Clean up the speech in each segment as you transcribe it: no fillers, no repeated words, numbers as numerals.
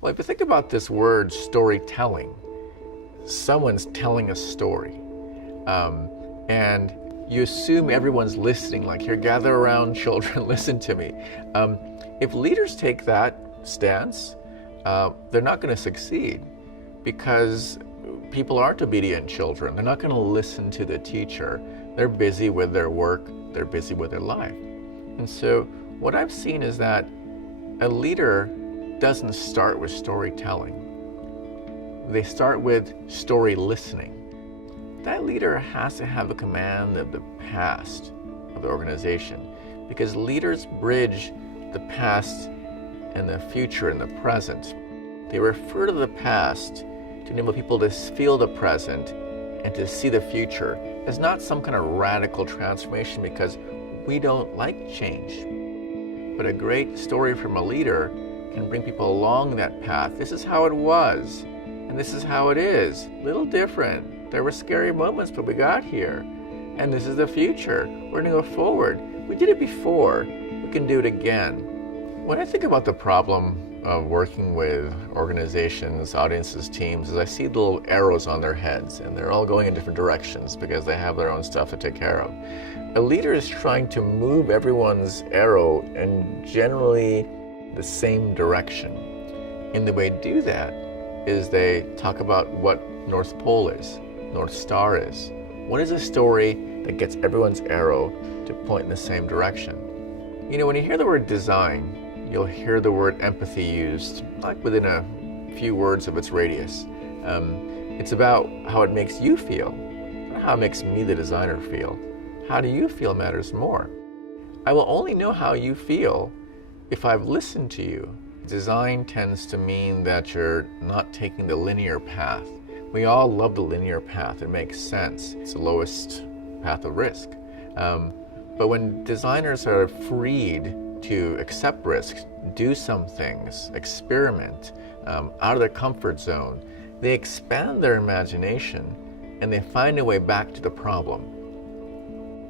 Well, if you think about this word storytelling, someone's telling a story. And you assume everyone's listening, like, here, gather around, children, listen to me. If leaders take that stance, they're not going to succeed because people aren't obedient children. They're not going to listen to the teacher. They're busy with their work. They're busy with their life. And so what I've seen is that a leader doesn't start with storytelling. They start with story listening. That leader has to have a command of the past of the organization, because leaders bridge the past and the future and the present. They refer to the past to enable people to feel the present and to see the future as not some kind of radical transformation, because we don't like change. But a great story from a leader can bring people along that path. This is how it was, and this is how it is. A little different. There were scary moments, but we got here. And this is the future. We're going to go forward. We did it before. We can do it again. When I think about the problem of working with organizations, audiences, teams, is I see little arrows on their heads, and they're all going in different directions because they have their own stuff to take care of. A leader is trying to move everyone's arrow in generally the same direction. And the way to do that is they talk about what North Pole is, North Star is. What is a story that gets everyone's arrow to point in the same direction? You know, when you hear the word design, you'll hear the word empathy used, like within a few words of its radius. It's about how it makes you feel, not how it makes me, the designer, feel. How do you feel matters more. I will only know how you feel if I've listened to you. Design tends to mean that you're not taking the linear path. We all love the linear path. It makes sense. It's the lowest path of risk. But when designers are freed to accept risks, do some things, experiment out of their comfort zone, they expand their imagination and they find a way back to the problem.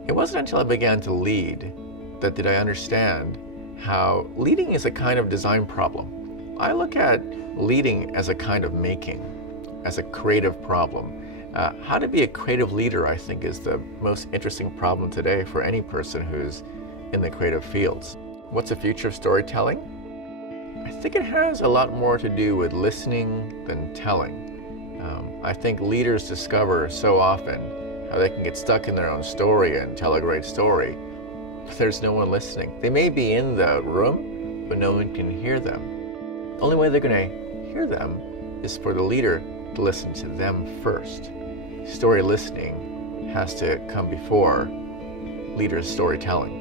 It wasn't until I began to lead that did I understand how leading is a kind of design problem. I look at leading as a kind of making, as a creative problem. How to be a creative leader, I think, is the most interesting problem today for any person who's in the creative fields. What's the future of storytelling? I think it has a lot more to do with listening than telling. I think leaders discover so often how they can get stuck in their own story and tell a great story. There's no one listening. They may be in the room, but no one can hear them. The only way they're going to hear them is for the leader to listen to them first. Story listening has to come before leaders' storytelling.